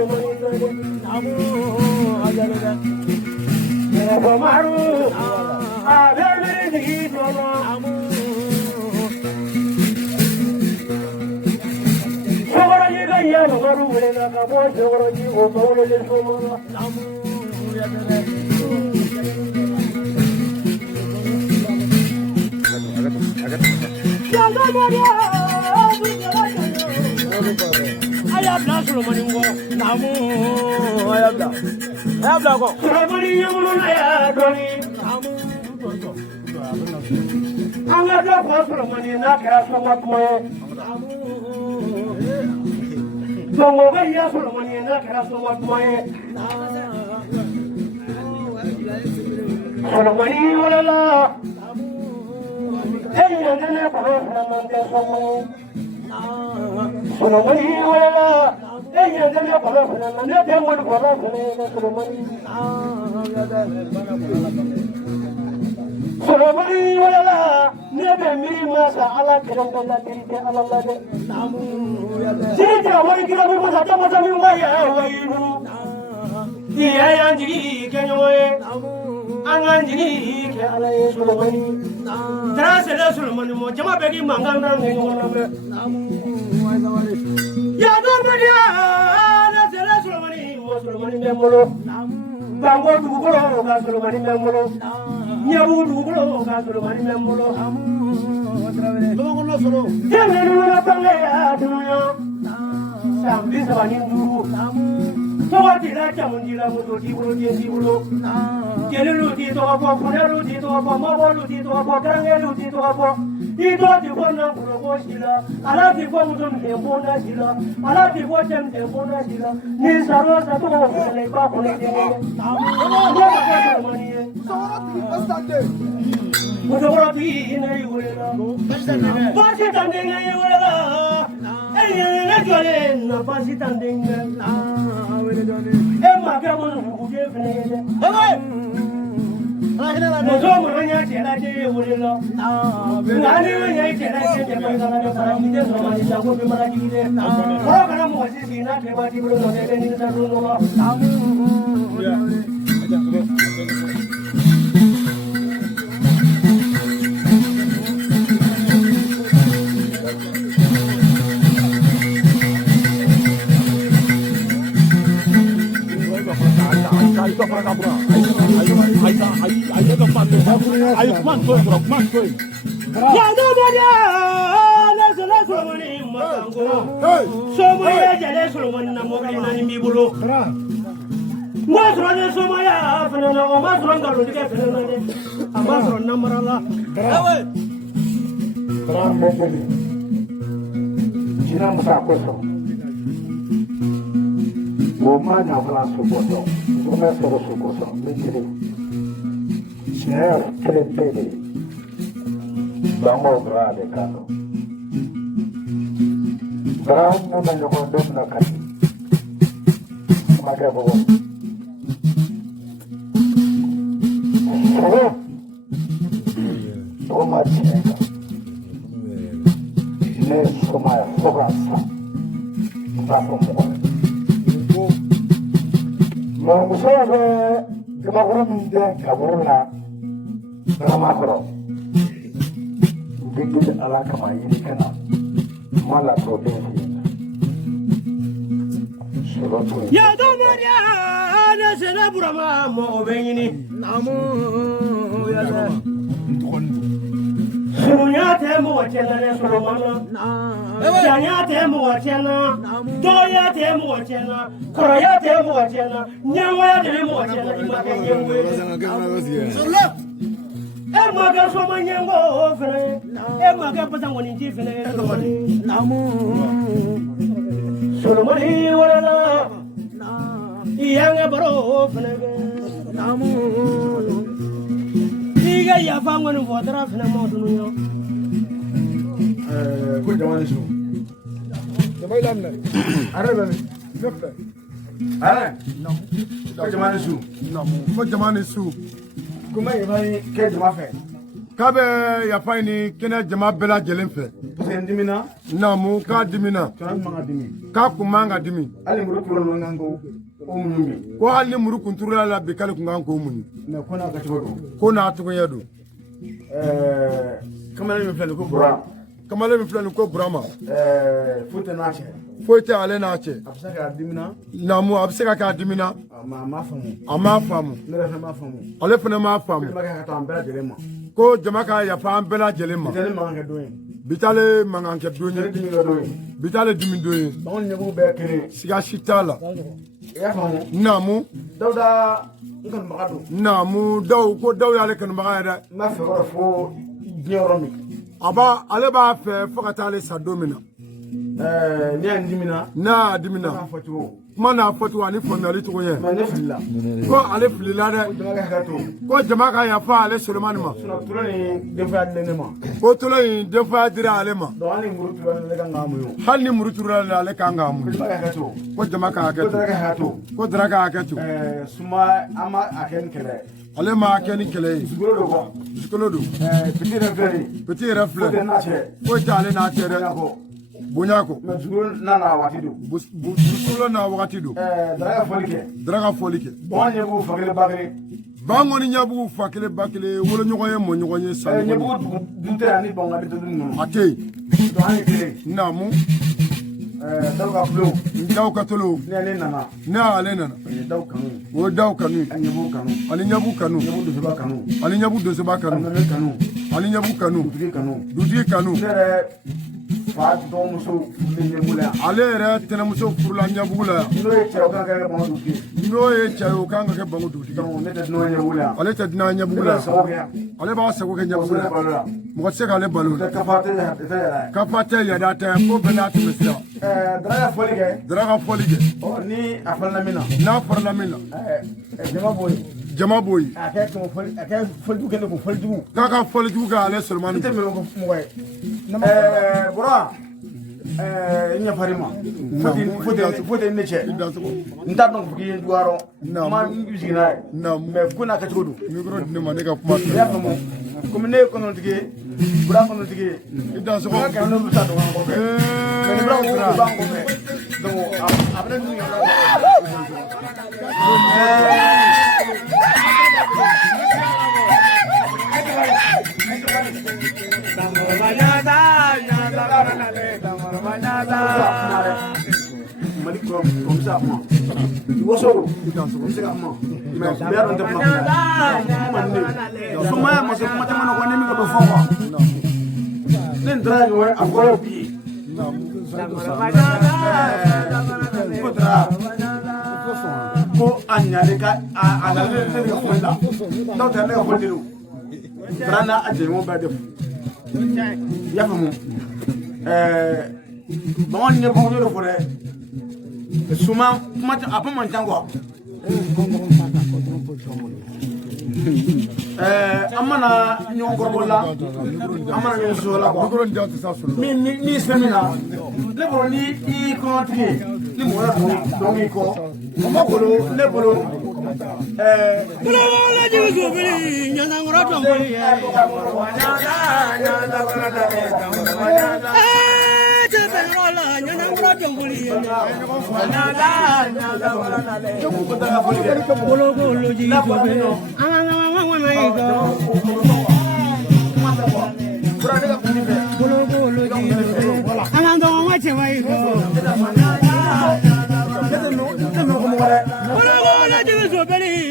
Somos Kabe ya faini kena jama bela jelenfe. Dimina. Namu ka dimina. Ka kumanga dimi. Ali muru kulo ngango omumi. Ko ali muru kunturula la bikale kungango omuni. Na kona ka tibodo. Kona atugo yadu. Kamale mi flani ko bura. Kamale mi flani ko burama. Fote nache. Fote ale nache. Absaka dimina. Namu absaka ka dimina. Ma famu. Ama famu. Nere ma famu. Ale fana ma famu. Maka ka tambela jelema. Ko jama ka ya fa bela jelema. Bitale manga doyin. Bitale manganke doyin. Bitale dimi doyin. Bawon nyebu be kere. Siga shitala. Ya famu. Namu. Dawda ngan magado. Namu daw ko daw ya le kan magada. Ma fe wala fo bioromi. Aba ale ba fe fakata ale sadomina. Ni andimina. Na dimina. Na fotu. Mana fotu ani fonali to ye. Ma ne filla. Ko ale filila de. Dama ka to. Ko jama ka ya fa ale Suleiman ma. Suna tolo ni defa ne ma. Ko tolo yin defa dira ale ma. Do ani muru tolo ne ka ngamu yo. Hal ni murutura ale ka ngamu. Dama ka to. Ko jama ka Ko to. dara ka to. Ko dara ka to. Suma ama aken kele. Ale ma keni kele. Zuguro do ko. Zikolo do. Petit reflet. Petit reflet. Ko na che. Ko tale na tere. Bunyako. Na zuguro na na wati do. Busulo na wakati do. Dara folike. Draga folike. Bon yebu fakele bakere. Bangoni nyabu fakele bakele wolo nyogoye mo nyogoye sa. Yebu dute ani bon abi to dum no. Atei. Do ani kele. Namu. Daw ka flow. Ndaw katolo. Ne nana. Na ale nana. Daw kanu. O daw kanu. Anyebu kanu. Ali nyabu kanu. Yebu do ba kanu. Ali nyabu do seba kanu. Anyebu kanu. Ali nyabu kanu. Dutigi kanu. Dutigi kanu. Nere fa do muso nyebula. Ale yɛrɛ tɛnɛmuso furula ɲabugu la yan. No ye cɛ o kan ka kɛ bango dutigi. N'o ye cɛ ye o kan ka kɛ bango dugutigi. Donc ne tɛ dunanw ɲɛbula. Ale tɛ dunan ɲabugu la yan. Ale b'a sago kɛ ɲabugu la. Mɔgɔ tɛ se k'ale balo la. Kafa tɛ yɛrɛ. Kafa tɛ yada tɛ ko bɛɛ n'a tɛmɛ sira. Dara ka fɔli kɛ. Dara ka fɔli kɛ. Ni a fɔlila min na. N'a fɔrila min na. Jama b'o ye. Jama b'o ye. A kɛ fɔlijugu kɛ ne ko fɔlijugu. K'a ka fɔlijugu kɛ ale Sulemani. N tɛ mɛn ko mɔgɔ ye. Bura. Ɲɛfari ma. Fote ne cɛ. N t'a dɔn k'i ye dugaro. Ma n jigin n'a ye. Mais ko n'a kɛcogo don. Micro di ne ma ne ka kuma I y'a faamu. Komi ne ye kɔnɔtigi ye. Bura kɔnɔtigi ye. I dansɔgɔ. N ka n'olu ta dɔn an kɔfɛ. Mais ni bura ko b'an kɔfɛ. Donc a bɛ ne dun Mali comme ça moi. Woso se ka kuma. Mais biya don tɛ kuma. Sumaya ma se kuma tɛ mana ko ne mi ka dɔ fɔ quoi. Ne n taara ɲɔgɔn a fɔlɔ bi. Ko a ɲalen ka a nalen ne ka fɔli la. N'aw tɛ ne ka fɔli don. Taara n'a a jɛɲɔgɔn bɛɛ de fo. I y'a faamu. Bamananw ɲɛ bɔn yɔrɔ fɔ dɛ. Suma kuma a peu man can quoi. An mana ɲɔgɔn kɔrɔbɔ la, an mana ɲɔgɔn sɔrɔ la quoi. Ni fɛn min na, ne bolo ni i kɔnɔtigi ye, ni mɔgɔ la dɔn i kɔ, o ma bolo ne bolo.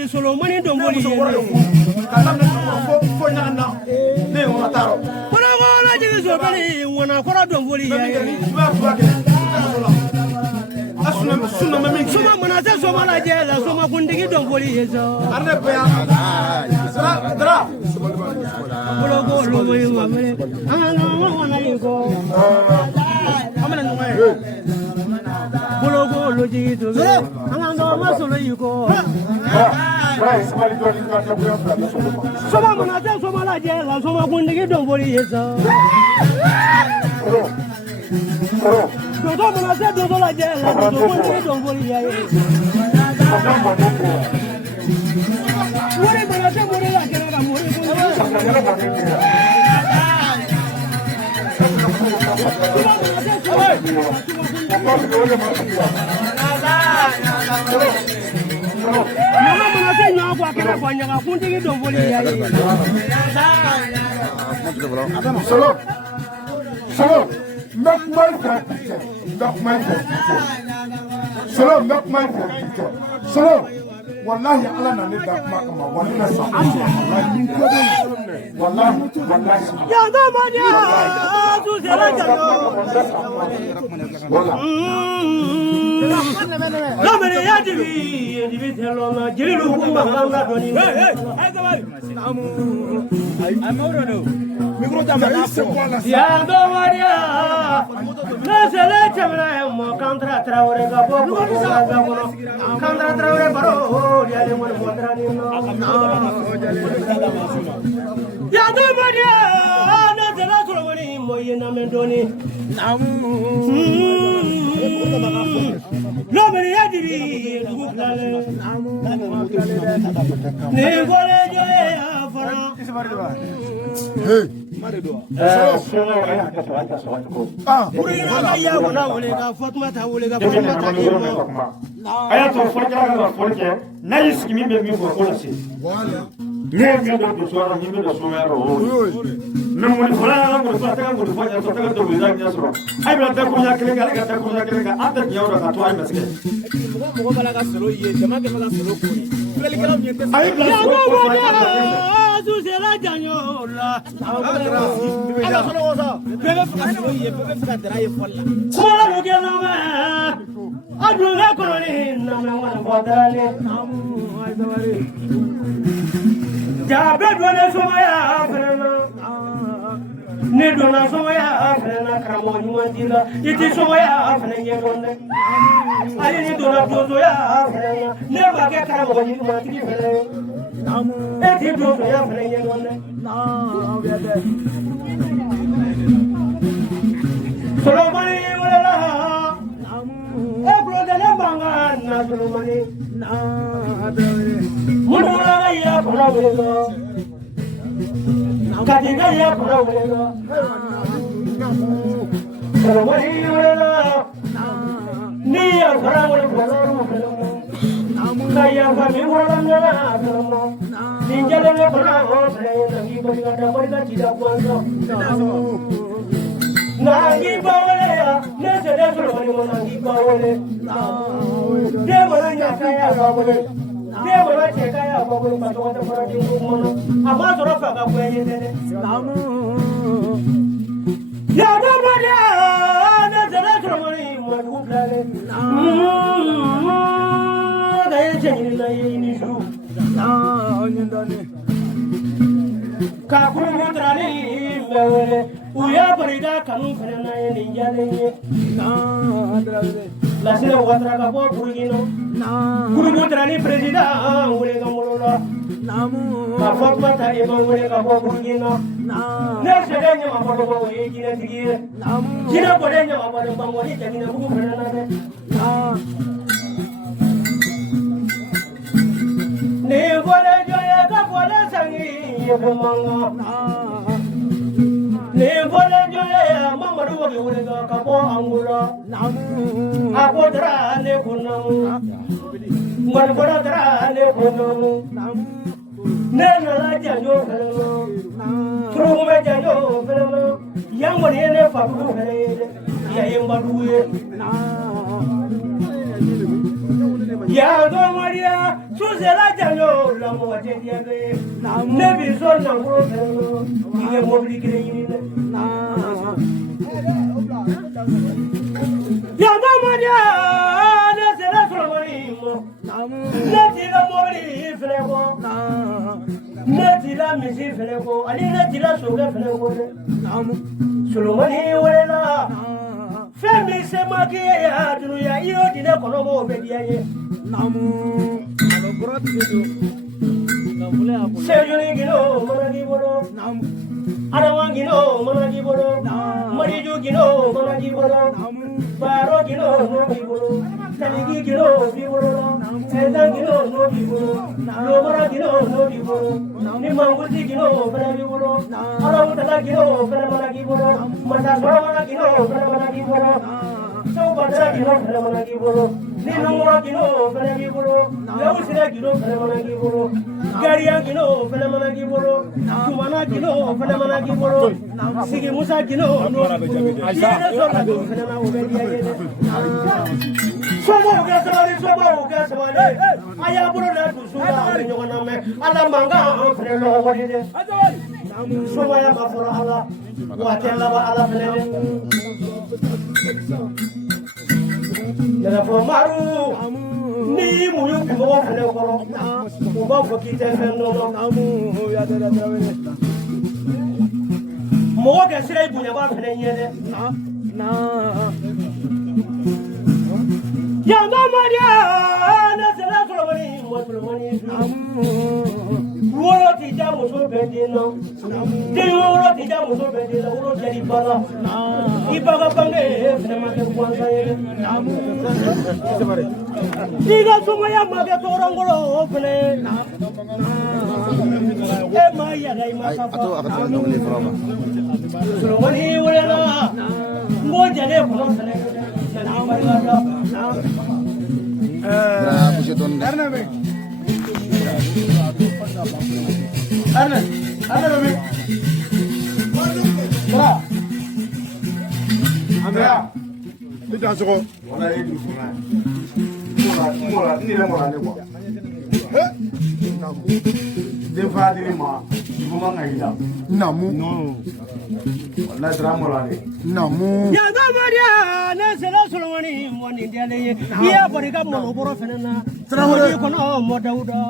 Solomoni Domboli wana kora Domboli suma mana se soma la jela soma kundigi Domboli yeso bologo lobo ywa mele anga wana yiko amana nwe bologo loji to anga masolo yiko soma mana se soma la jela soma kundigi Domboli yeso dodo mana se dodo la jela dodo kundigi Domboli yeso Muri mana se muri la jela muri Wallahi Allah na ne da kuma kama wallahi sa wallahi ya da manya su sera jalo la mere ya dibi telo na jirilu kuma nganga doni ya do maria na sele chamra mo contra traore ga bobo ga bono contra traore baro ya le mo motra ni no ya do maria na sele traore mo yena mendoni la mere ya dibi duklale ne gole jo ya fara hey aya to fojara ga folke nayi skimi be mi ko kolasi ne mi do so ra mi do so ya ro nan mo fara na mo ta ka mo fojara to ta do wiza nya so ai ba ta ko ya kire ga ta ko ya kire ga ata ya ro ka to ai maske mo bala ga soro ye jama ke bala soro ko ni kire kala mi te ai ba su sera janyola ala solo osa bebe fuka soro ye bebe fuka dra ye folla kola no ke no ma adu ga ko ni na na wa bodale ai dawari ja be do ne so ya frena ne do na so ya frena kramo ni mandila iti so ya frena ye donde ali ni do na do ya frena ne ba ke kramo ni mandila frena eti do so ya frena ye donde Solomani wala e bro de le banga na Solomani mudula ya problema kadinga ya problema Solomani wala ni ya problema kaya kami wala na ninjale le problema ni bari kada bari da tidak kuasa nangi bawale ya nese de Solomani mo nangi bawale de wala nya kaya bawale de wala che kaya bawale pa to ta para di mo ama soro fa ka kwenye de ya do bada nese de Solomani mo kublale da ye cheni la ye ni shu ka kuru trani mewe uya barida kanu fana ye ninjale ye la sile watra ka bo burgino kuru trani president wule ka molola ka fakma ta e wule ka bo burgino ne sele nya ma bo bo ye jine tigiye jine bo de nya ma bo de bango ni jine bugu fana na de ne vole joye ka vole sangi ye manga ne vole joye mamadu wo wole ka bo angula akodra ne kunamu ngon bodra ne kunamu ne la janjo fello tru me janjo fello yango ne fa bu fello ya yemba duye ya do maria suzela janjo la mo jeje be ne bi so na mo fello ni mo bli kire ni ya do maria ne se la Solomani mo ne ti la mo bli fello ne ti la mi si fello ali ne ti la so ga fello Solomani wala femi se maki ya dunya iyo dine kono mo be diye namu alo broti do ngambule apo sejuni gino managi bolo namu arawa gino managi bolo mariju gino managi bolo baro gino no bi bolo tanigi gino bi bolo seda gino no bi bolo lomara gino no bi bolo ni manguti gino bana bi bolo arawu tala gino bana managi bolo mata soro managi gino bana managi bolo so Badra Gino Felamanagiboro, Nino Gino Felagiboro, Lausina Gino Felamanagiboro, Garia Gino Felamanagiboro, Tumana Gino Felamanagiboro, Sigimusa Gino, Somo Gasawari, I am Burla to Suya, Alamanga, Freno, what is it? So I am for Allah, what I love Allah. Therefore, Maru, ni muyu kibo fele koro, uba fakite fendo no. Mo ga sire bunya ba fele nyene. Ya Maria, na sala solomoni, mo solomoni. Woro ti jamu so bedino. Di woro ti jamu so bedino, woro jeri bala. Ibaga bange fele ma ke kwanza ye. Diga sumaya mage torangolo fele. E maya dai masafa. Solomoni wala mo jale kono fele. Andrea, kita suko. Wala yi dusuna. Mora ni le mora ne kwa. Den fa diri ma, buma ngaida. Namu. Wala dra mora ne. Namu. Ya Maria, na sala solomoni mo ni dele. Ya boriga mo boro fenana. Traore kono mo dauda.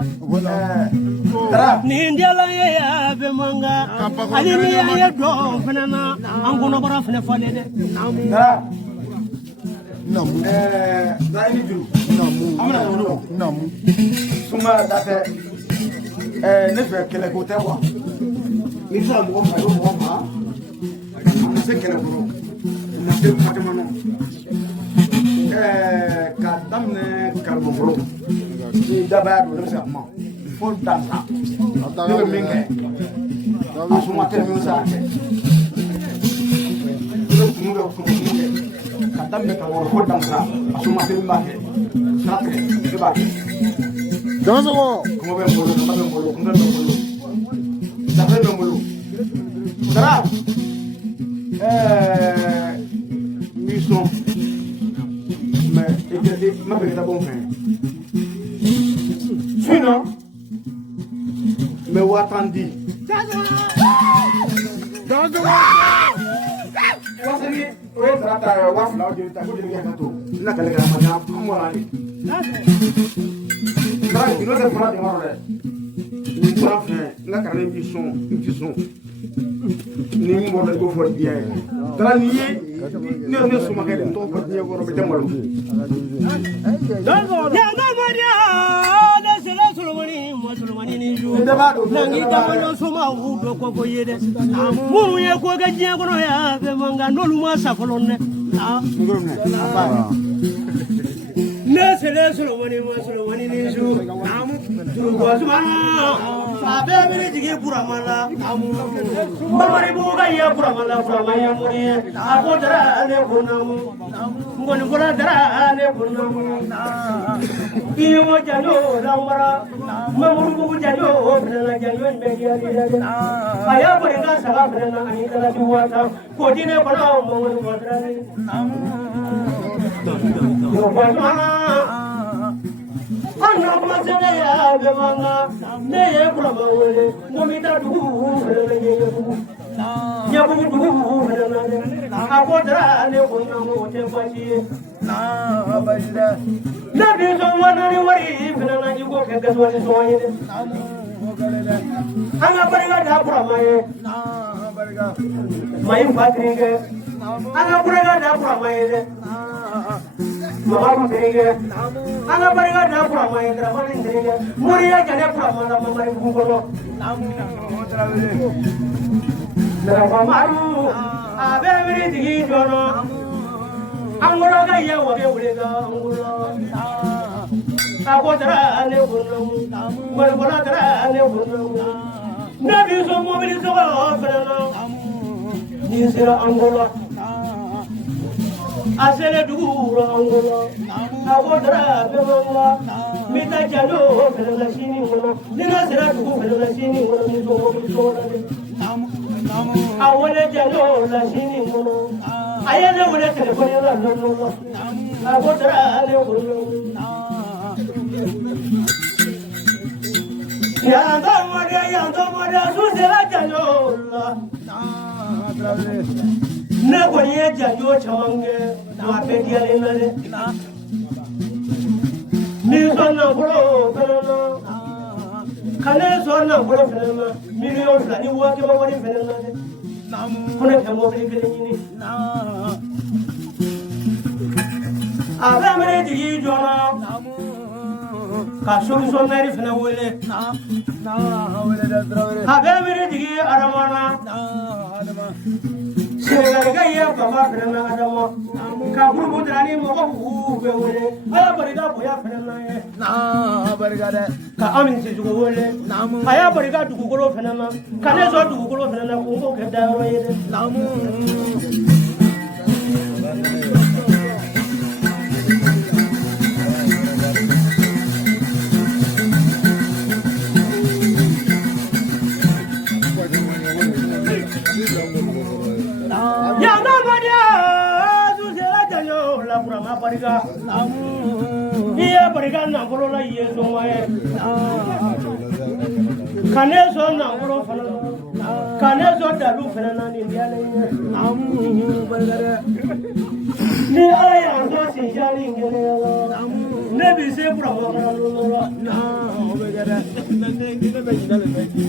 Dra. Ni ndela ya be manga. Ali ni ya do fenana. Angono boro fene fadede. Dra. Namu. Dra ni duru. Namu. Amana no. Namu. Suma date. Ne fe kele ko te kwa. Ni sa mo fa do mo ma. Na se kele ko. Na se Fatima no. Ka damne kalbo bro. Ni daba do le sa ma. Fo dansa. Ne be minge. Asuma te mi sa ke. Ka damne ka wo fo dansa. Asuma te mi ba ke. Sa ke ba ke. Jangan suko. Como ven bolo, como ven bolo, como ven bolo. Sabe ven bolo. Dara. Mission. Mais écoutez, ma belle est bon fin. Sinon, mais où attendez? Jangan suko. Wasani, ouais, trata, wasla, je t'ai dit que tu. Na kale kala madame, comment aller? Dara, il doit être de mort. Ni pas fin, na kale mission, mission. Ni mo le go for bien. Dara ni ne suma ke to ko ni go be demalo. Ya Maria, na sala solomoni mo solomoni ni ju. Nangi damalo soma udo ko yede. Mu ye ko ga je ko ya be manga no lu ma sa kolonne. Ne sala solomoni ni ju. Turu ko sumana. Sabe bele jige buramala. Mamari buga ya buramala buramaya muri. Ako dara ne kunamu. Ngoni kula dara ne kunamu. Iyo jalo ramara. Mamuru bugu jalo bela jalo media dia. Aya beringa saga bela ani dala duwata. Kodine kono mongoni kodrani. Yo bana. Anna mazene ya bemanga ne ye kulama wele momita dugu fele ye dugu ya bugu dugu fele na akodra ne kunna mo te faji na bajda na bi so wana ni wari fele na yugo ke gaso ni so yede ana bariga da kulama ye na bariga mai fatrige ana bariga da kulama ye Mama terige, ana bariga da pura mai grafani terige, muria jane pura mana mama ibu golo. Nara maru, abe beri tigi jono, angulo ga ya wage ulega angulo. Ako tera ane bunam, merbola tera ane bunam. Nabi so mobili so ga ofrena, ni sira angulo. asele dugura ngolo akodra bemanga mita jalo fela sini ngolo nina sera dugu fela sini ngolo ni so awole jalo la sini ngolo ayele wole telefoni la ngolo akodra le ngolo yando moria susela jalo la ne ko ye janjo chamange wa pe diale nale ni sonna bro felona kane sonna bro felona million fla ni wa ke ma wari felona de kone ke mo bi fele ni aba mere di jona ka solution meri fele wole aba mere di aramana Sebenarnya bapa pernah ada mau kabur putrani mau boleh, ayah berikan boya pernah berikan ka amin sih juga boleh, ayah berikan duku kalau pernah, karena so duku kalau pernah kumpul kerja orang ini, iya berikan nangkolo la iya semua kane so nangkolo fana kane so dalu fana nani dia lainnya ni ala yang so sejali ngene ne bisa berapa kalau lo begara nanti kita belajar lagi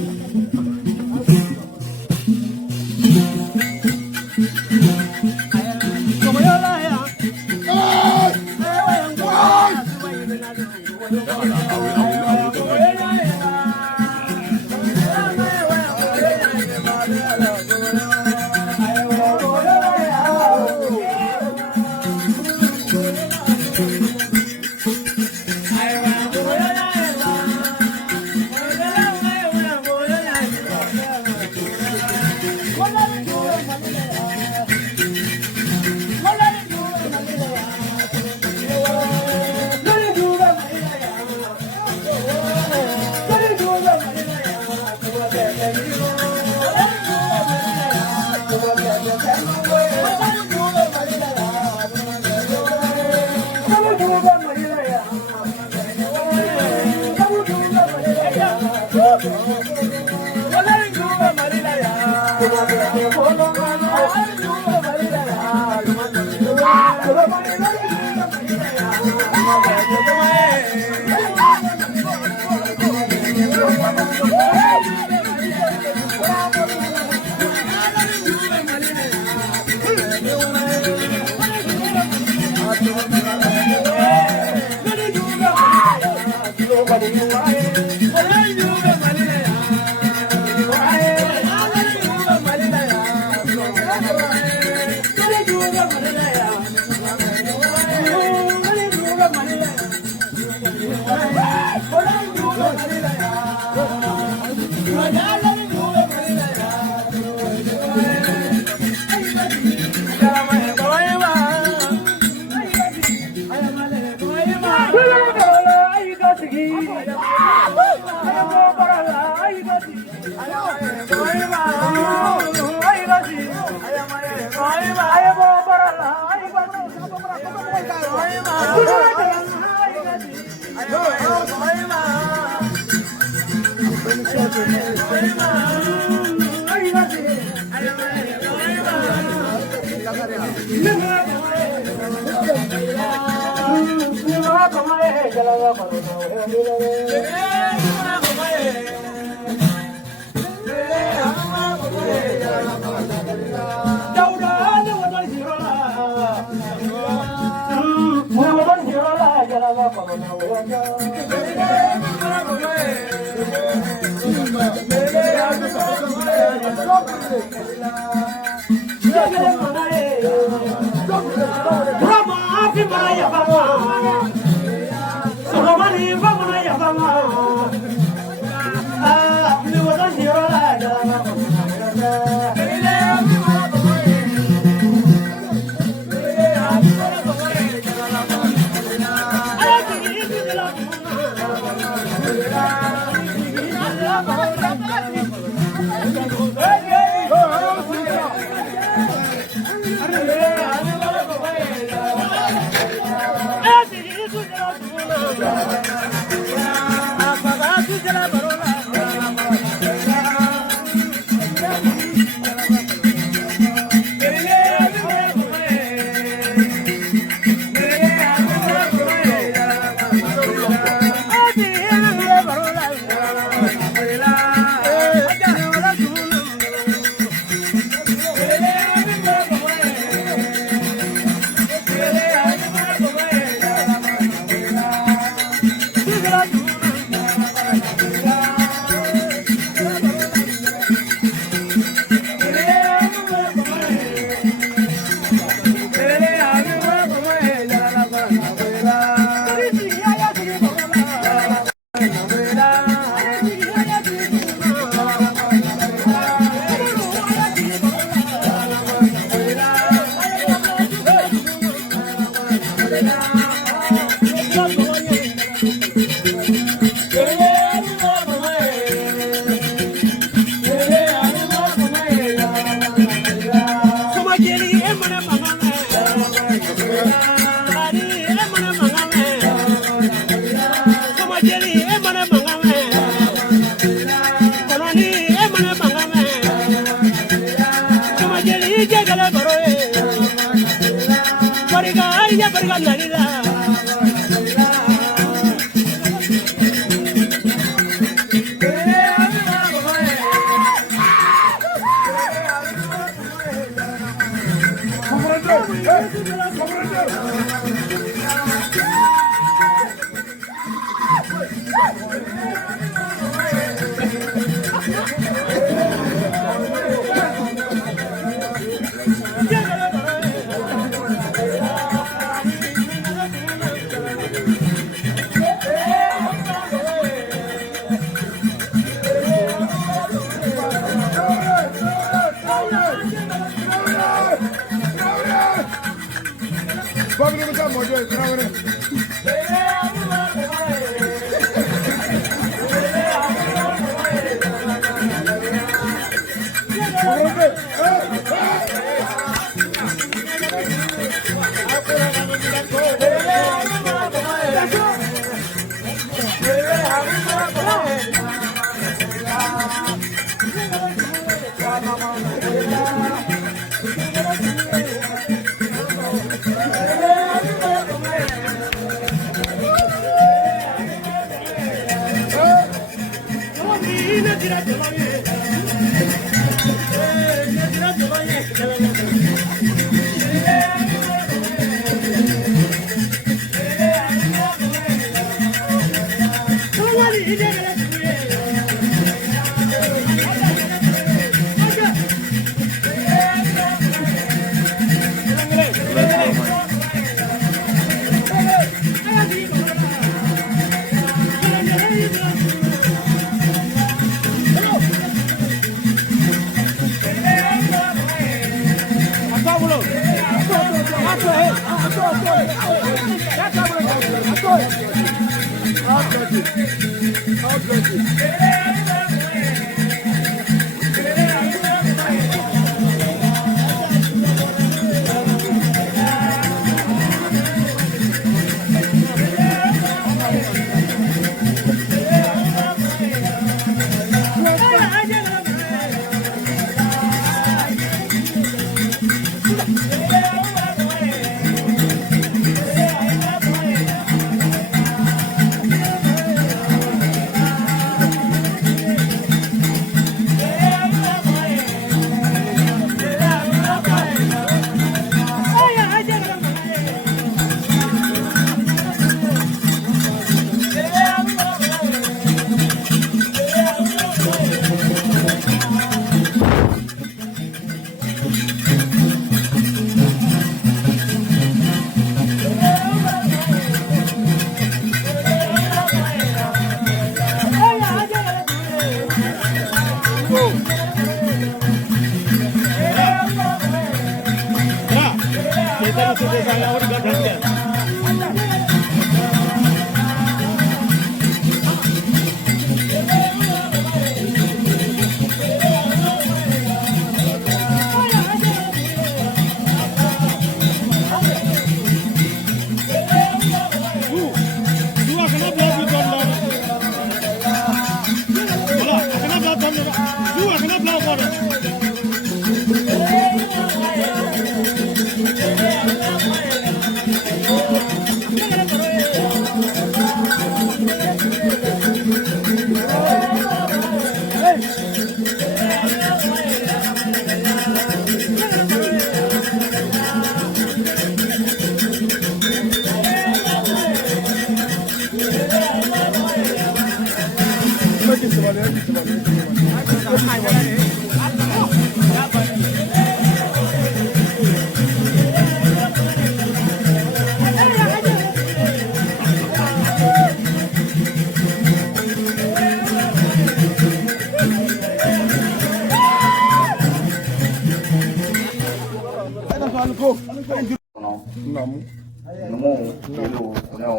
numu ilu kuneo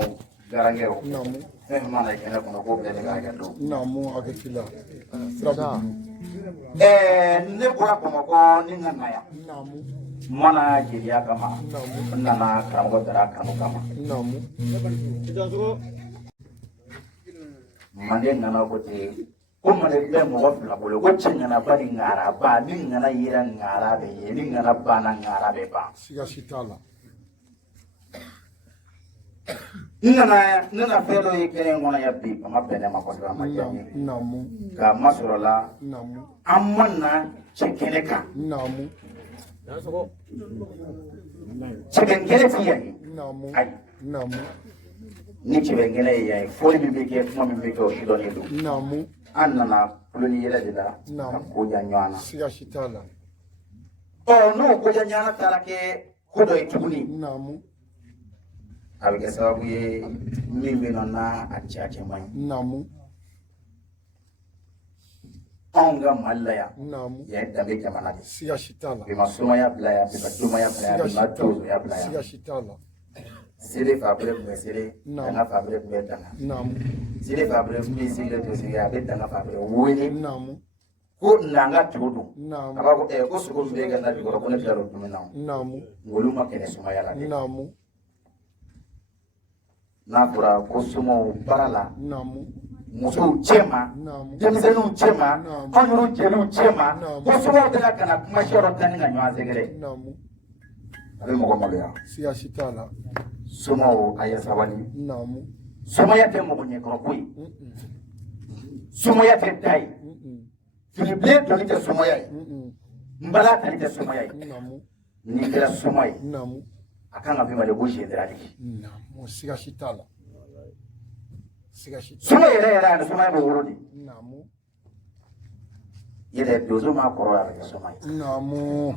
garangero mana kene kuno ko bele ga gado namu akitila siraba ne bora ko ko ninga naya namu mana jiriya kama nana karamgo dara kanu kama namu mande nana ko te ko mane be mo fila bolo ko cengana bari ngara ba ningana yira ngara be ningana bana ngara be ba siga shitala nana felo yekene ngona ya bi ma bene ma ko ma jani namu ka masorola namu amanna cekene ka namu cekengele tiye namu ai namu ni cekengele ya foli bi be ke kuma bi be ko shido ni do namu annana kuloni yela dida Naam. ko janyana siga shitala o no ko janyana tarake ko do ituni namu abike sababu ye mimi nona achache mai namu anga malaya namu ya dabe jamana de siga shitala bi masuma ya blaya bi baduma ya blaya bi matozo ya blaya siga shitala sire fabre ko sire Naam. danga fabre ko danga namu sire fabre ko sire to sire ya be danga fabre woni namu ko nanga tudu namu aba ko ko suko be ga na bi ko ne taro tumina namu ngoluma kene suma ya la de namu na kura ko sumo barala namu muso cema namu denmisɛnninw cɛma Naam. anw yɛrɛw jeliw cɛma Naam. ko sumaw bɛna ka na kuma siyɔrɔ tani ka ɲɔgɔn sɛgɛrɛ namu a bɛ mɔgɔ maloya siga shitala somaw a ye sabali namu somaya tɛ mɔgɔ ɲɛkɔrɔ ko ye somaya tɛ da ye finibilen tɔli tɛ somaya ye nbala tali tɛ somaya ye namu n'i kɛra soma ye namu a kan ka f'i ma de ko général namu siga shitala siga shitala soma yɛrɛ yɛrɛ ani somaya bɛ woro de namu yɛrɛ donso m'a kɔrɔ a bɛ kɛ soma ye namu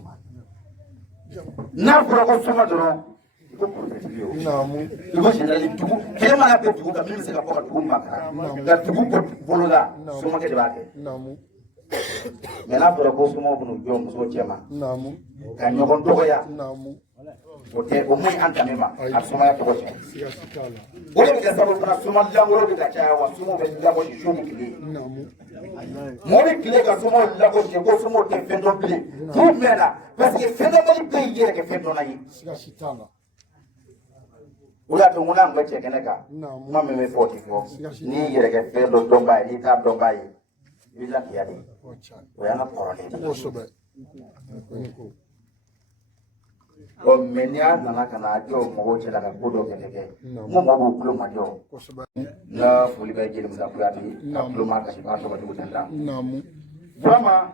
n'a fɔra ko soma dɔrɔn i ko porotɛtigi ye o namu i ko général dugu kɛlɛ mana bɛ dugu kan min bɛ se ka bɔ ka dugu makara nka dugu bolo la somakɛ de b'a kɛ namu mɛ n'a fɔra ko somaw bɛn'u jɔ muso cɛma namu ka ɲɔgɔn dɔgɔya namu o tɛ o man ɲi an danbe ma a somaya tɔgɔ cɛ siga shitala o de bɛ kɛ sababu fana soma langolo bɛ ka caya wa somaw bɛ lagosi su ni tile namu mɔgɔ bɛ tile ka somaw lagosi ko somaw tɛ fɛn dɔn bilen n'u mɛnna parce que fɛn dɔnbali bɛɛ y'i yɛrɛ kɛ fɛn dɔnna ye siga shitala o y'a to n ko n'an kun bɛ cɛ kɛnɛ kan namu kuma min bɛ fɔ o tɛ fɔ n'i y'i yɛrɛ kɛ fɛn dɔ dɔnba ye n'i t'a dɔnba ye i bɛ lafiya de ocha o y'an ka kɔrɔlen de ye kosɛbɛ mɛ n'i y'a nana ka na jɔ mɔgɔw cɛla ka ko dɔ kɛlɛ kɛ n ko mɔgɔw b'u tulo ma jɔ kosɛbɛ n ka foli bɛ jeli musa kuyate a tulo ma kasi b'a tɔgɔ dugu tɛnda namu burama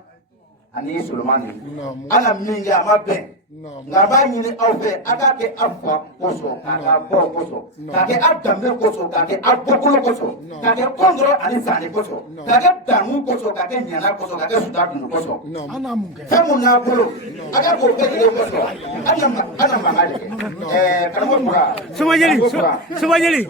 ani solomani namu ala min kɛ a ma bɛn namu nka a b'a ɲini aw fɛ a k'a kɛ aw fa kosɔn k'a kɛ aw baw kosɔn k'a kɛ aw danbe kosɔn k'a kɛ aw bɔkolo kosɔn k'a kɛ kɔndɔrɔ ani sanni kosɔn k'a kɛ dankun kosɔn k'a kɛ ɲana kosɔn k'a kɛ suta dundu kosɔn namu fɛn mun n'a bolo a ka k'o bɛɛ lajɛlen kosɔn an na mankan de kɛ karamɔgɔ tura Sumajeli